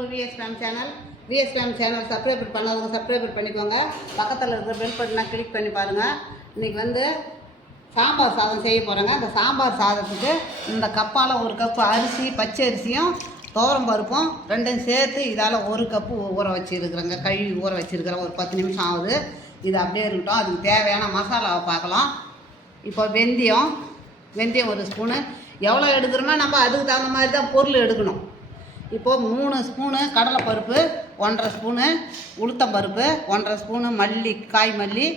Vs fame channel subscribe பண்ணாதவங்க subscribe பண்ணிக்கோங்க. பக்கத்தில் இருக்கிற பெல் பட்டனை கிளிக் பண்ணி பாருங்கள். இன்றைக்கி வந்து சாம்பார் சாதம் செய்ய போகிறேங்க. இந்த சாம்பார் சாதத்துக்கு இந்த கப்பால் ஒரு கப்பு அரிசி, பச்சை அரிசியும் துவரம் பருப்பும் ரெண்டும் சேர்த்து இதால் ஒரு கப்பு ஊற வச்சுருக்குறேங்க. கழுவி ஊற வச்சுருக்கிறேன். ஒரு 10 நிமிஷம் ஆகுது. இது அப்படியே இருக்கட்டும். அதுக்கு தேவையான மசாலாவை பார்க்கலாம். இப்போ வெந்தயம் ஒரு ஸ்பூனு. எவ்வளோ எடுக்கிறோமோ நம்ம அதுக்கு தகுந்த மாதிரி தான் பொருள் எடுக்கணும். இப்போது 3 ஸ்பூனு கடலைப்பருப்பு, 1.5 ஸ்பூனு உளுத்தம்பருப்பு, 1.5 ஸ்பூனு காய் மல்லி,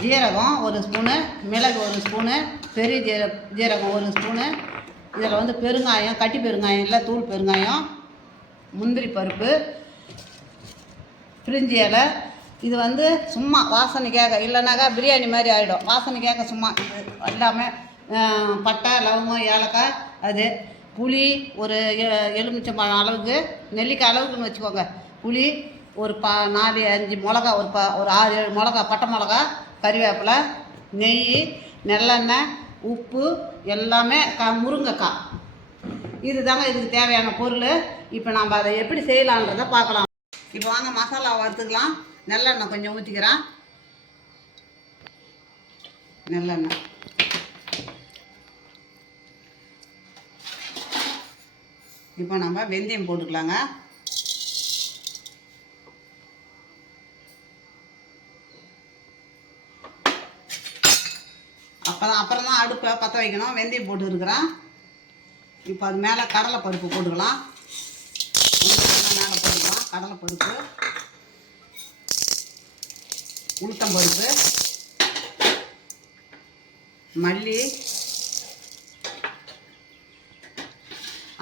ஜீரகம் 1 ஸ்பூனு, மிளகு 1 ஸ்பூனு, பெரிய ஜீரகம் 1 ஸ்பூனு. இதில் வந்து பெருங்காயம், கட்டி பெருங்காயம் இல்லை, தூள் பெருங்காயம், முந்திரி பருப்பு, பிரிஞ்சி இலை. இது வந்து சும்மா வாசனைக்காக, இல்லைனாக்கா பிரியாணி மாதிரி ஆகிடும். வாசனைக்காக சும்மா இது எல்லாமே பட்டை, லவங்கம், ஏலக்காய். அது புளி ஒரு எலுமிச்சம்பழம் அளவுக்கு, நெல்லிக்காய் அளவுக்குன்னு வச்சுக்கோங்க. புளி ஒரு 4-5 மிளகா, ஒரு 6-7 மிளகா, பட்டை மிளகா, கறிவேப்பிலை, நெய், நல்லெண்ணெய், உப்பு, எல்லாமே முருங்கைக்காய். இது தாங்க இதுக்கு தேவையான பொருள். இப்போ நம்ம அதை எப்படி செய்யலான்றதை பார்க்கலாம். இப்போ வாங்க மசாலா வறுத்துக்கலாம். நல்லெண்ணெய் கொஞ்சம் ஊற்றிக்கிறேன். நல்லெண்ணெய் இப்போ நம்ம வெந்தயம் போட்டுக்கலாங்க. அப்புறம் தான் அடுப்பை பற்ற வைக்கணும். வெந்தயம் போட்டு இருக்கிறேன். இப்போ அது மேலே கடலைப்பருப்பு போட்டுக்கலாம். மேலே போட்டுக்கலாம். கடலைப்பருப்பு, உளுத்தம்பருப்பு, மல்லி,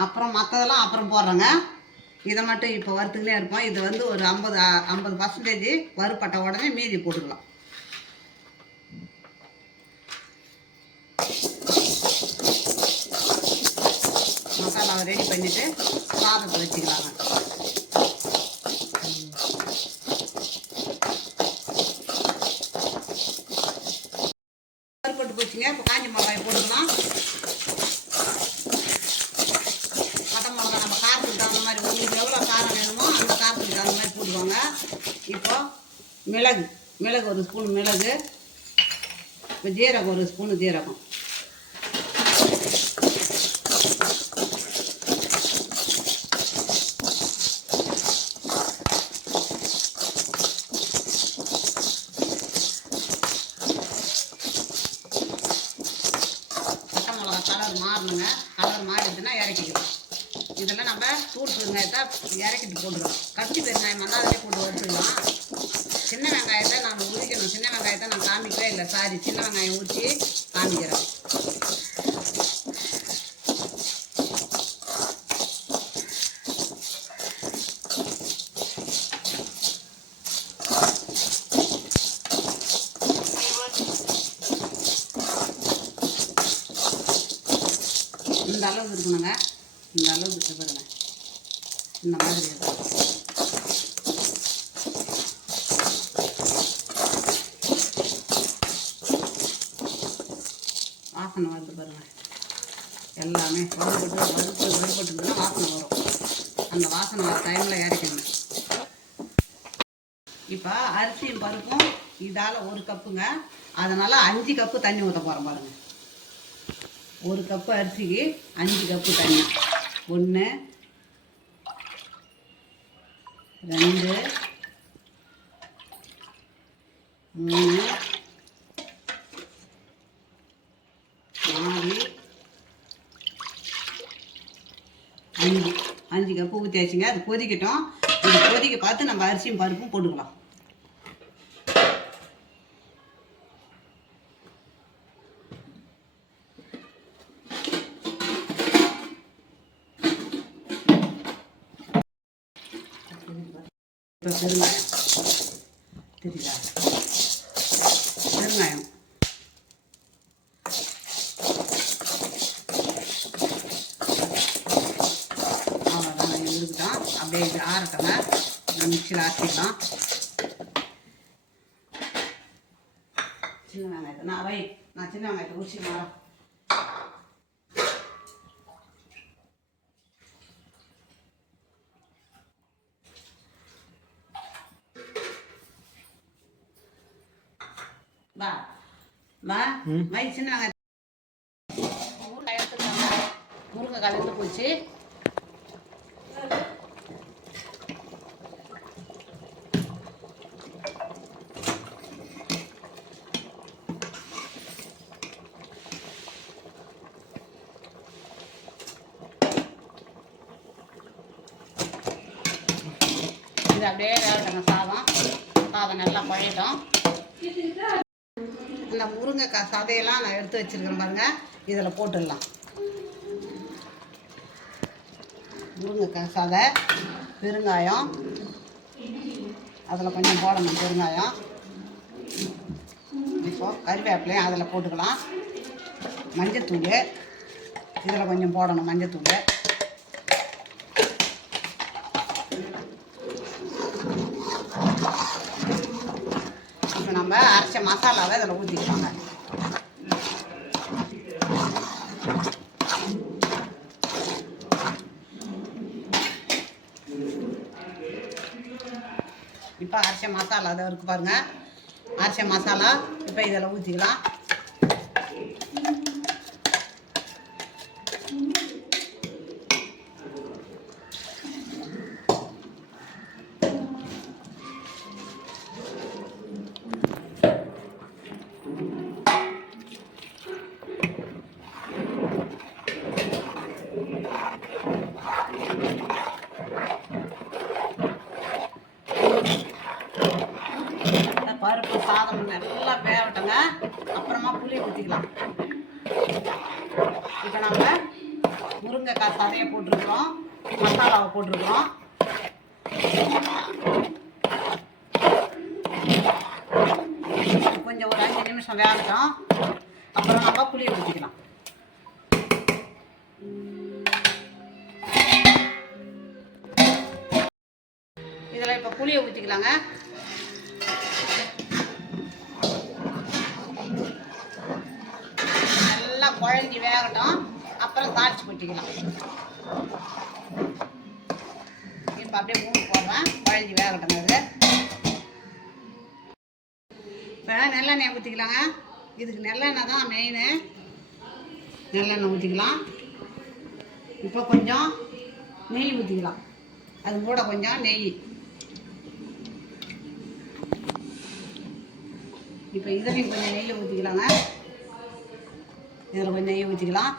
அப்புறம் மற்றதெல்லாம் அப்புறம் போடுறேங்க. இதை மட்டும் இப்போ வறுத்துக்கிட்டே இருப்போம். இது வந்து ஒரு 50% வறுப்பட்ட உடனே மீதி போட்டுக்கலாம். மசாலாவை ரெடி பண்ணிவிட்டு சாதத்தை வச்சுக்கலாங்க. வறுப்பட்டு போச்சுங்க. இப்போ காஞ்சி மிளகாய் போட்டுக்கலாம். உங்களுக்கு எவ்வளோ காரம் வேணுமோ அந்த காரத்துக்கு தகுந்த மாதிரி போட்டுக்கோங்க. இப்போ மிளகு 1 ஸ்பூன் மிளகு, இப்போ ஜீரகம் 1 ஸ்பூனு ஜீரகம், பட்டை மிளகா கலர் மாறணுங்க. கலர் மாறிடுச்சுன்னா இறக்கிக்கலாம். இதெல்லாம் நம்ம தூள் பெருங்காயத்தை இறக்கிட்டு போட்டுக்கலாம். கட்டி பெருங்காயம் வந்தால் அதிலே போட்டு வச்சுக்கலாம். சின்ன வெங்காயத்தை நான் உரிக்கணும். சின்ன வெங்காயத்தை நான் காமிக்கவே இல்லை, சாரி. சின்ன வெங்காயம் ஊற்றி காமிக்கிறேன். இந்த அளவுக்கு இருக்கணுங்க. இந்த அளவுக்கு பாருங்க. இந்த மாதிரி இருக்கும். வாசனை வருது பாருங்க. எல்லாமே வறுபட்டுனா வாசனை வரும். அந்த வாசனை வர டைமில் இறக்கணும். இப்போ அரிசியும் பருப்பும் இதால் 1 கப்புங்க. அதனால் 5 கப்பு தண்ணி ஊற்ற போகிறோம் பாருங்கள். 1 கப்பு அரிசிக்கு 5 கப்பு தண்ணி. 1 2 3 4 5 கப்பு ஊற்றியாச்சுங்க. அது கொதிக்கட்டும். இது கொதிக்க பார்த்து நம்ம அரிசியும் பருப்பும் போட்டுக்கலாம். இப்போ பெருங்காயம் தெரியுதா? பெருங்காயம் அவ்வளோதான் இருக்குதான். அப்படியே இது ஆறட்டங்க. நான் மிக்சியில் ஆற்றிக்கலாம். சின்ன வெங்காயத்தை நான் சின்ன வெங்காயத்தை உரிச்சிக்கலாம். வா வா மை சின்ன வெங்காயம் ஊறுகாய் எடுத்துருக்காங்க. முருங்கைக்காய் வெந்து போச்சு. இது அப்படியே வேகட்டுங்க. சாதம் நல்லா குழையட்டும். இந்த முருங்கைக்காய் சதையெல்லாம் நான் எடுத்து வச்சுருக்கேன் பாருங்கள். இதில் போட்டுடலாம். முருங்கைக்காய் சதை, பெருங்காயம், அதில் கொஞ்சம் போடணும் பெருங்காயம். இப்போது கறிவேப்பிலையும் அதில் போட்டுக்கலாம். மஞ்சத்தூள் இதில் கொஞ்சம் போடணும். மஞ்சத்தூள் இப்போ நம்ம அரைச்ச மசாலாவை இதில் ஊற்றிக்கலாங்க. இப்போ அரைச்ச மசாலா அதை இருக்குது பாருங்கள். அரைச்ச மசாலா இப்போ இதில் ஊற்றிக்கலாம். பருப்பு சாதம் நல்லா வேகட்டுங்க. அப்புறமா புளி ஊற்றிக்கலாம். இப்போ நம்ம முருங்கைக்காய் சதையை போட்டிருக்கிறோம், மசாலாவை போட்டிருக்கிறோம். கொஞ்சம் ஒரு 5 நிமிஷம் வேகட்டும். அப்புறம் நம்ம புளியை ஊற்றிக்கலாம். இதில் இப்போ புளியை ஊற்றிக்கலாங்க. நல்லா குழஞ்சி வேகட்டும். அப்புறம் தாளிச்சு கொட்டிக்கலாம். இப்போ அப்படியே மூணு போடுறேன். குழஞ்சி வேகட்டும். அது இப்போ நல்லெண்ணெய் ஊற்றிக்கலாங்க. இதுக்கு நல்லெண்ணெய் தான் மெயின். நல்லெண்ணெய் ஊற்றிக்கலாம். இப்போ கொஞ்சம் நெய் ஊற்றிக்கலாம். அது கூட கொஞ்சம் நெய். இப்போ இதுலேயும் கொஞ்சம் நெய் ஊற்றிக்கலாங்க. இதில் கொஞ்சம் நெய் ஊற்றிக்கலாம்.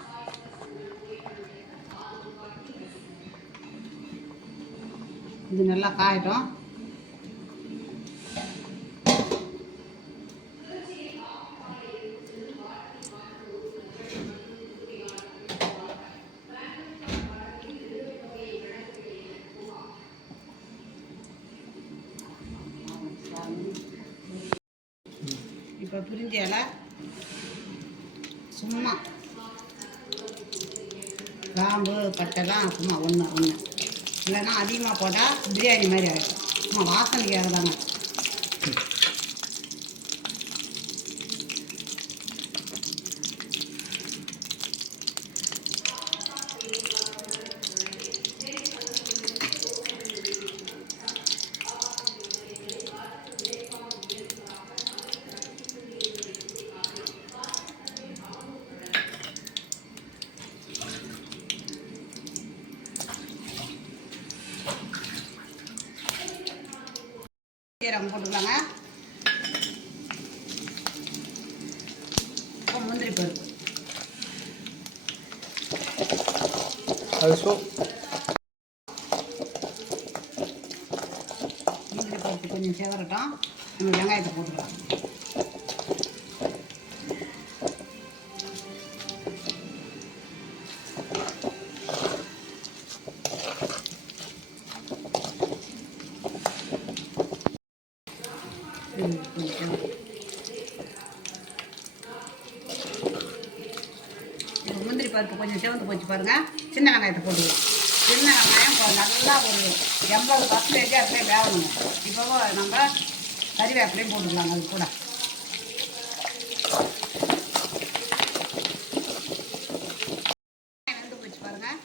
இது நல்லா காயட்டும். இப்போ பிரிஞ்சி இலை சும்மா கிராம்பு பட்டைலாம் சும்மா ஒன்று இல்லைன்னா அதிகமாக போட்டால் பிரியாணி மாதிரி ஆகிடும். சும்மா வாசனைக்காக தாங்க. சீரகம் போட்டுக்கலாங்க. இப்போ முந்திரி பருப்பு முந்திரி பருப்பு கொஞ்சம் சேவரட்டும். நம்ம வெங்காயத்தை போட்டுக்கலாம். முந்திரி பருப்பு கொஞ்சம் சிவந்து போச்சு பாருங்கள். சின்ன வெங்காயத்தை போட்டுக்கலாம். சின்ன வெங்காயம் நல்லா ஒரு 80% அப்படியே வேகணும். இப்போ நம்ம கறிவேப்பிலையும் போட்டுக்கலாங்க. அது கூட வெந்து போச்சு பாருங்கள்.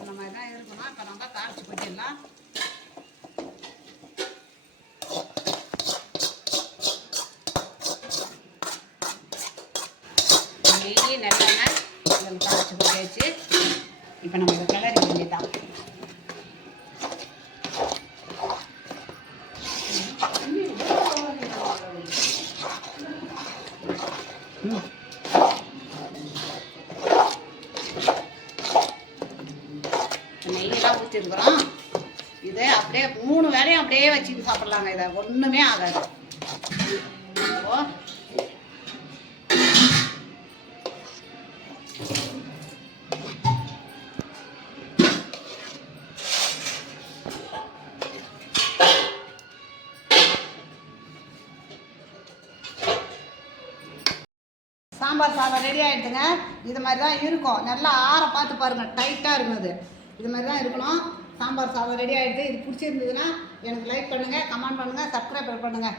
இந்த மாதிரி தான் இருக்கணும். இப்போ நம்ம தாளிச்சு கொட்டிடலாம். நெய்யெல்லாம் ஊற்றிருக்கிறோம். இதை அப்படியே 3 வேளையும் அப்படியே வச்சுட்டு சாப்பிட்லாங்க. இதை ஒன்றுமே ஆகாது. இப்போ சாம்பார் சாதம் ரெடி ஆகிடுதுங்க. இது மாதிரி தான் இருக்கும். நல்லா ஆற பார்த்து பாருங்கள், டைட்டாக இருக்கும். இது மாதிரி தான் இருக்கணும். சாம்பார் சாதம் ரெடி ஆகிடுது. இது பிடிச்சிருந்ததுன்னா எனக்கு லைக் பண்ணுங்கள், கமெண்ட் பண்ணுங்கள், சப்ஸ்கிரைப் பண்ணுங்கள்.